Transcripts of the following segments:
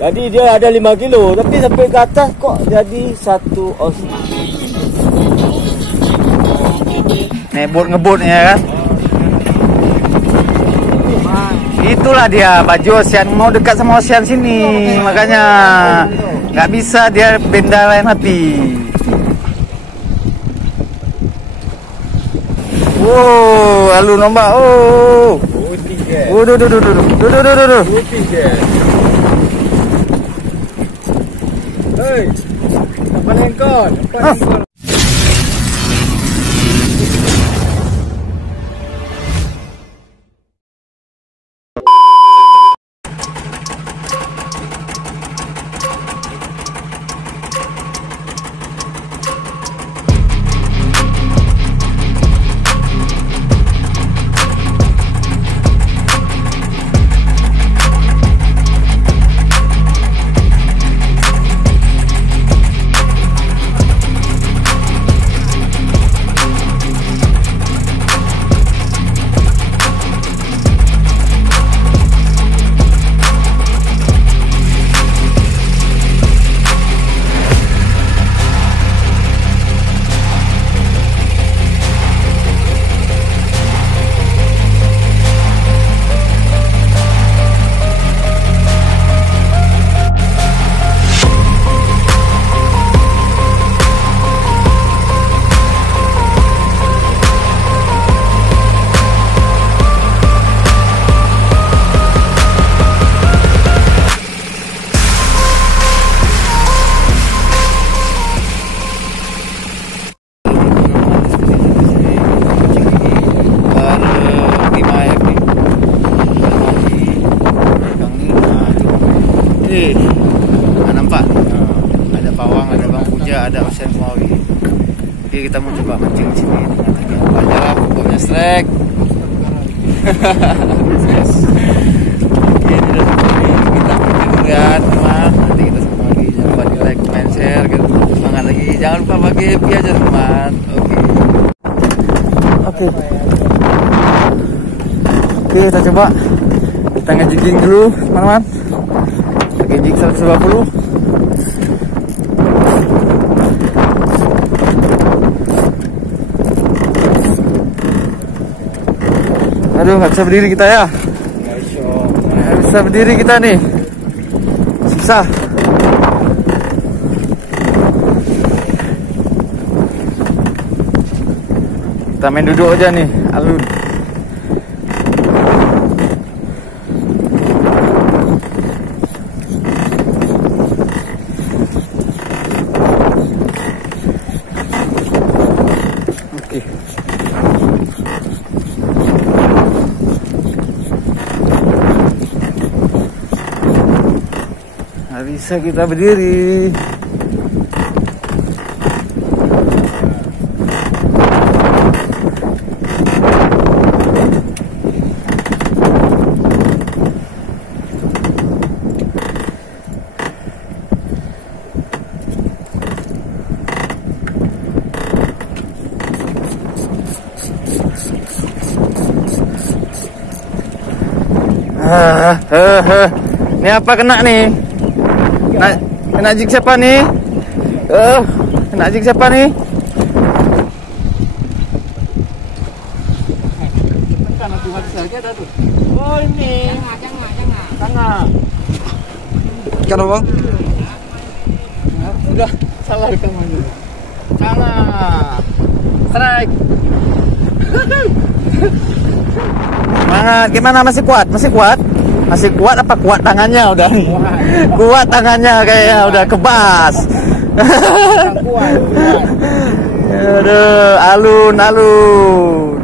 Jadi dia ada 5 kilo, tapi sampai ke atas kok jadi 1 ons. Ngebut-ngebutnya kan. Itulah dia baju Ocean, mau dekat sama Ocean sini, makanya nggak bisa dia benda lain hati. Wow, alun ombak. Oh. Duh. Hei, apa lengkot? Nampak? Ada bawang, ada bawang puja, ada Ocean Maui. Oke, kita mau coba mancing di sini. Aja pokoknya strike. Oke, kita dulu ya, teman. Nanti kita sambung lagi. Jangan lupa di like, comment, share, gitu. Semangat lagi. Jangan lupa bagi happy aja, teman. Oke, kita coba. Kita ngejigging dulu, teman-teman. Pakai jig 120. Aduh, nggak bisa berdiri kita ya. Nggak bisa berdiri kita nih. Susah. Kita main duduk aja nih, alun. Nggak bisa kita berdiri. Ini apa kena nih? Kena jig siapa nih? Kena jig siapa nih? Oh ini. Jangan. Ikan apa? Udah salah rekamannya. Jangan. Strike. Semangat. Gimana, masih kuat? Masih kuat? Masih kuat apa kuat tangannya udah? Kuat tangannya kayaknya udah kebas. Kuat. Aduh, alun-alun.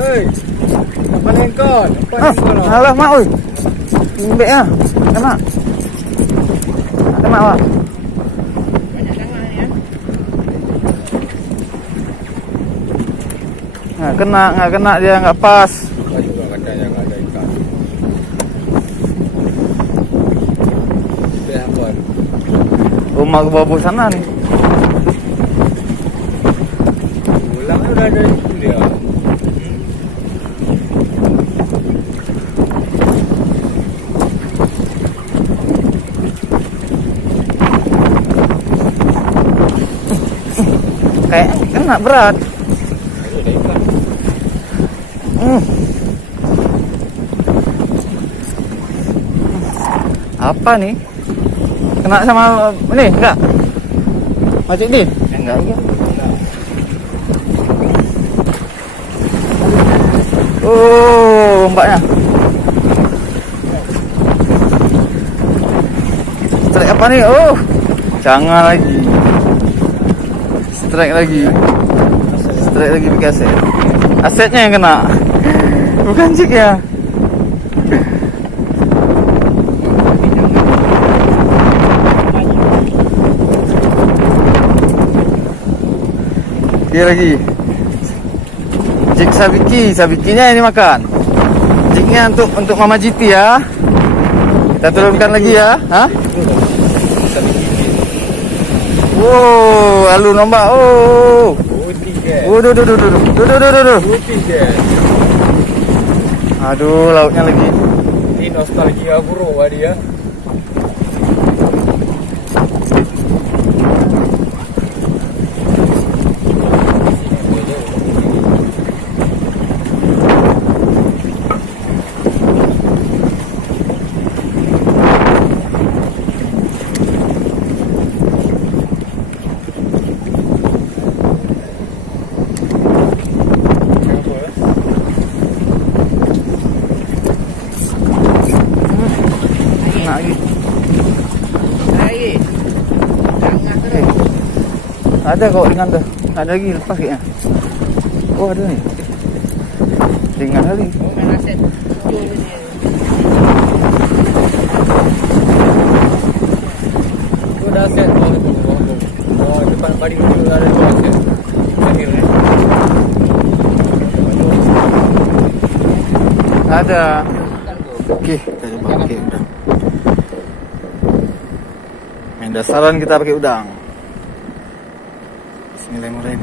Hei, apa lengkot? Alah, mak, oi. Imbek ya. Mak. Ada mak, Pak. Nggak kena dia, nggak pas. Juga katanya nggak ada ikan. Itu apa? Rumah ke bawah sana nih. Kayak kena berat. Apa nih? Kena sama ini enggak? Macik Din? Enggak iya. Oh, ombaknya. Strike apa nih? Oh, jangan lagi. Strike lagi. Strike lagi pakai aset. Asetnya yang kena. Bukan jig ya. Dia lagi. Jig sabikinya ini makan. Jignya untuk Mama GT ya. Kita turunkan lagi ya. Hah? Wow, alun ombak. Oh. Aduh, lautnya lagi. Ini nostalgia bro dia. Ada kok ringan dah. Ada lagi lepas kayaknya. Oh ada nih. Ringan lagi. Itu ada aset. Oh depan padi itu ada aset. Akhirnya. Ada. Oke, kita coba pakai udang. Main dasaran kita pakai udang. Bismillahirrahmanirrahim.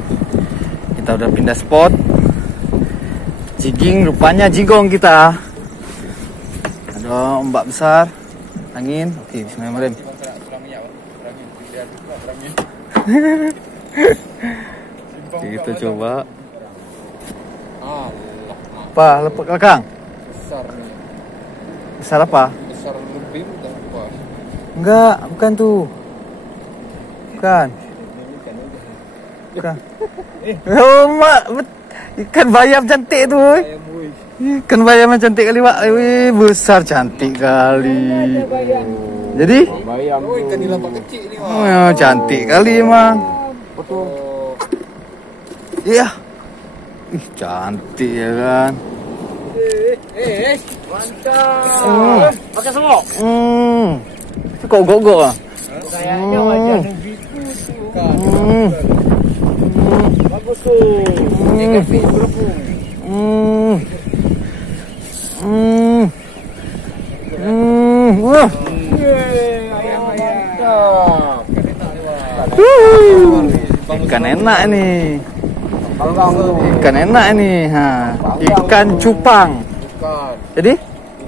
Kita udah pindah spot. Jigging, rupanya jigong kita. Ada ombak besar, angin. Oke, bismillahirrahmanirrahim. Oke, kita coba. Apa? Lepek kakang? Besar nih. Besar apa? Besar lebih udah apa? Enggak, bukan tuh. Bukan. Bukan. Oh, mak, ikan bayam cantik tuh. Ikan bayam cantik kali, Pak. Wih, besar cantik kali. Jadi? Bayam. Oh, ikan nila kecil nih, Pak. Oh, cantik kali emang. Betul. Iya. Ih, cantik ya kan. Mantap. Pakai semua. Kok gogok ah? Kayaknya wajah negeri itu. Bagus tuh. Wah. Ikan enak nih. Ikan enak nih. Ha. Ikan cupang. Bukan. Jadi?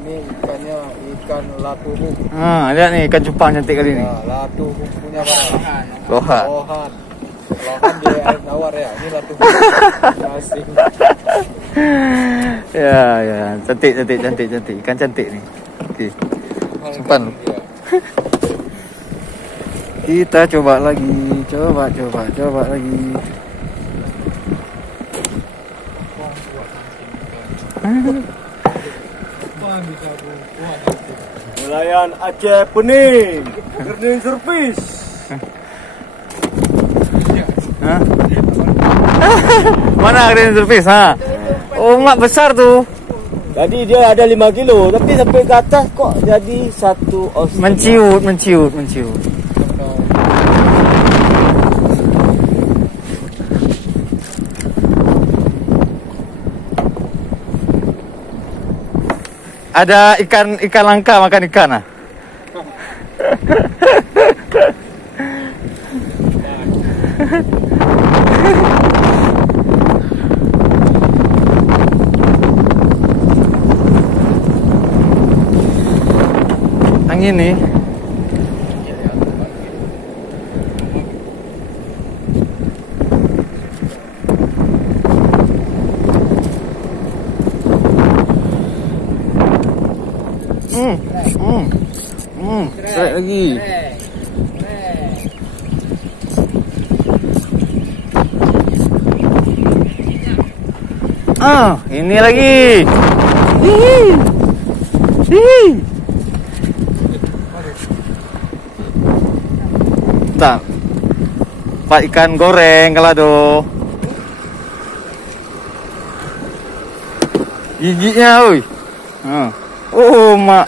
Ini ikannya ikan latuhuk. Lihat nih ikan cupang cantik kali ini. Nah, latuhuk punya apa? Lohan. Lohan. Lohan di air tawar ya. Ini latuhuk. Asing. Ya, cantik. Ikan cantik nih. Oke. Simpan. Kita coba lagi. Coba lagi. Nelayan Aceh Pening. Gerning servis. Hah? Mana green service ha? Oh, mak besar tuh. Jadi dia ada 5 kilo, tapi sampai ke atas kok jadi 1 os. Menciut. Ada ikan langka makan ikan ah. Angin nih. Strike lagi. Ini lagi. Tak. Pak ikan goreng kalado. Giginya, oi. Oh, mak.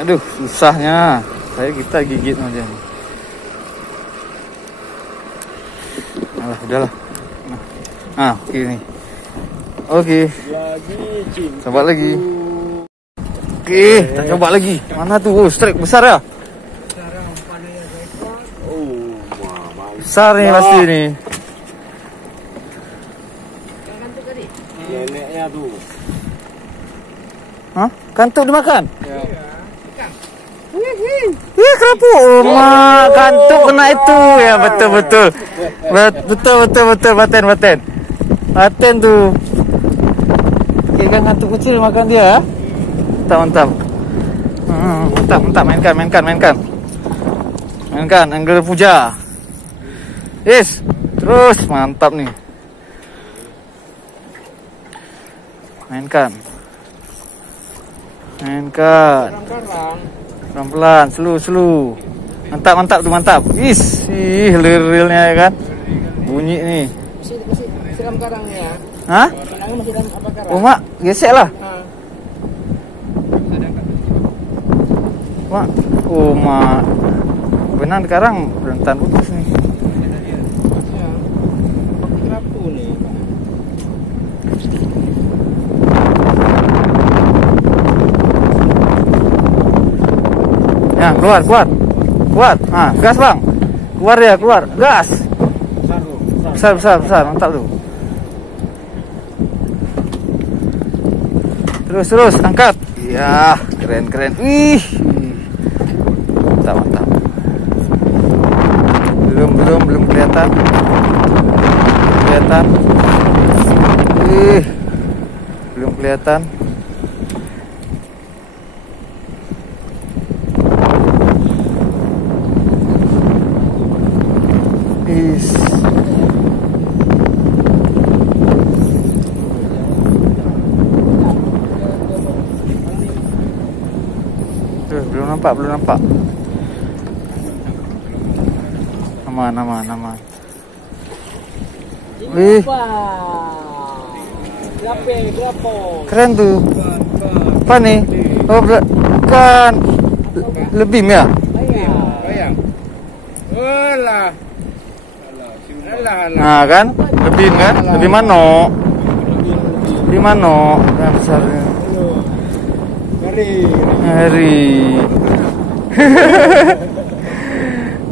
Aduh, susahnya. Kita gigit aja. Alah, udahlah. Oke nih. Oke. Coba lagi. Oke, kita coba lagi. Mana tuh? Strike besar ya? Besar nih pasti nih. Neneknya tuh. Hah? Kantuk dimakan? Ya. Iya, kerapu. Mak, kantuk kena itu. Ya, betul. Betul. Paten tuh. Ikan kantuk kecil makan dia. Mantap. Mantap. Mainkan. Angle puja. Yes. Terus mantap nih. Mainkan. Pelan-pelan, slow. Mantap tuh, mantap. Rilnya ya kan. Bunyi nih. Masih dalam karangnya ya. Hah? Karangnya masih dalam apa karang? Oh, mak, gesek lah. Mak. Oh, mak. Benar sekarang rentan putus nih. Kerapu nih. Ya, keluar. Gas bang. Keluar. Gas. Besar. Mantap tuh. Terus, angkat. Ya, keren. Mantap. Belum kelihatan. Belum kelihatan. Belum nampak. Aman. Berapa? Keren tuh. Apa nih? Oh, bukan. Lebih ya? Bayang. Walah. Nah kan? Lebih kan? Lebih mano. Yang besarnya. Hari.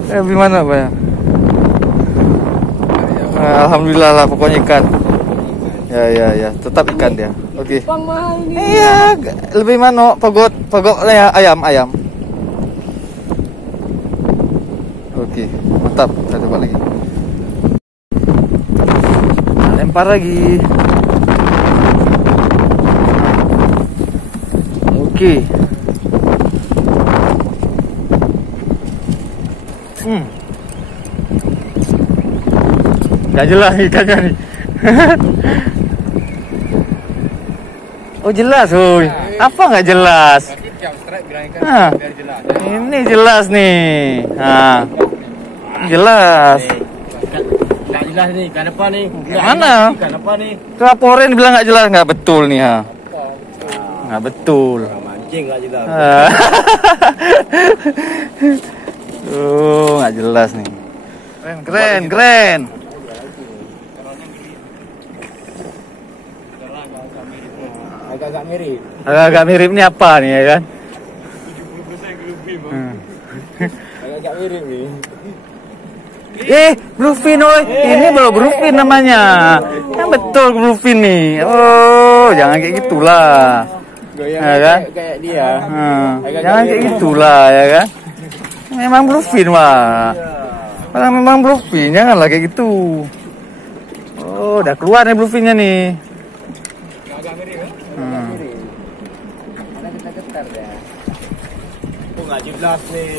Lebih mana Pak ya? Alhamdulillah lah pokoknya ikan. Ya, tetap ikan dia. Oke. Iya, lebih mano pagot ya ayam. Oke, mantap. Kita coba lagi. Lempar lagi. Oke. Gak jelas ikannya nih. Oh jelas, oi. Apa nggak jelas? Ini jelas nih. Jelas. Nggak jelas nih, ikan apa nih? Mana? Ikan apa nih? Laporin bilang nggak jelas, nggak betul nih Nggak betul. Mancing nggak jelas. Nggak jelas nih. Keren. Agak mirip nih apa nih ya kan? 70% agak mirip nih. Bluefin, oi. Ini baru bluefin namanya. Yang betul bluefin nih. Oh, jangan kayak gitulah. Ya kan? Kayak dia. Jangan kayak gitulah ya kan? Memang bluefin, Pak. Memang bluefin, janganlah kayak gitu. Oh, udah keluar nih bluefinnya nih. nggak jelas nih.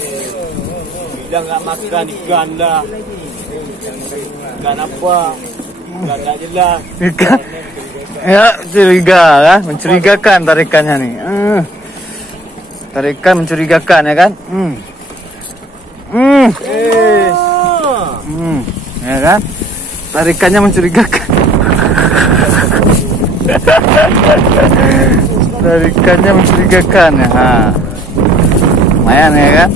Dia nggak makan ikan dah. Ikan apa? Ikan nggak jelas. Ikan. Ya, curiga kan? Mencurigakan tarikannya nih. Tarikan mencurigakan ya kan? Ya kan? Tarikannya mencurigakan. Tarikannya mencurigakan ya. Lumayan ya kan?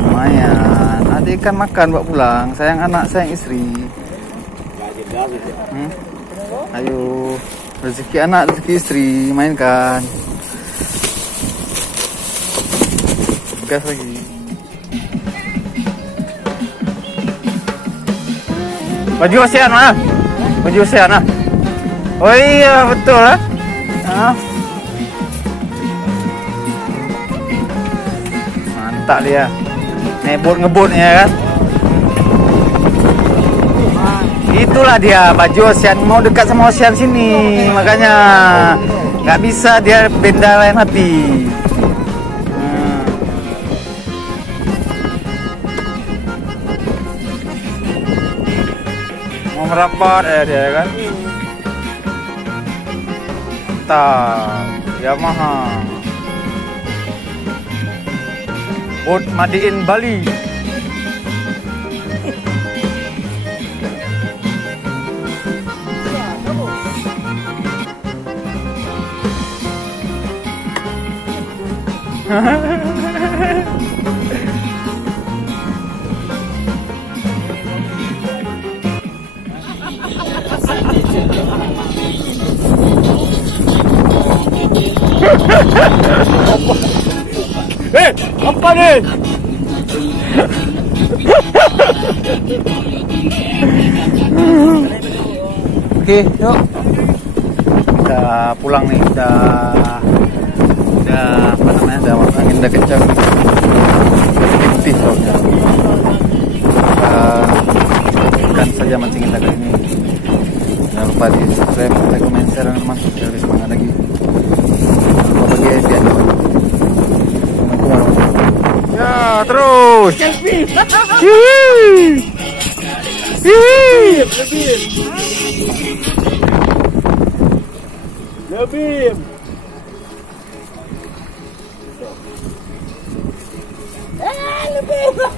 Lumayan. Ada ikan makan bawa pulang. Sayang anak, sayang istri. Ayo, rezeki anak, rezeki istri, mainkan. Gas lagi. Baju ASEAN mana? Baju ASEAN ah. Oh iya betul ah. Mantap dia. Ngebut-ngebutnya kan. Itulah dia baju ASEAN, mau dekat sama ASEAN sini, makanya nggak bisa dia benda lain hati. Mau merapat dia kan. Mantap, Yamaha. Boat made in Bali. Apa nih? Oke, yuk. Udah pulang nih, udah apa namanya, udah angin udah kencang, udah putih soalnya. Kan saja mancing kita kali ini. Jangan lupa di subscribe, like, comment, share, dan teman supaya lebih semangat lagi. Jangan lupa bagi idea. Assalamualaikum warahmatullahi wabarakatuh. Ya terus. Lebih. Lebih.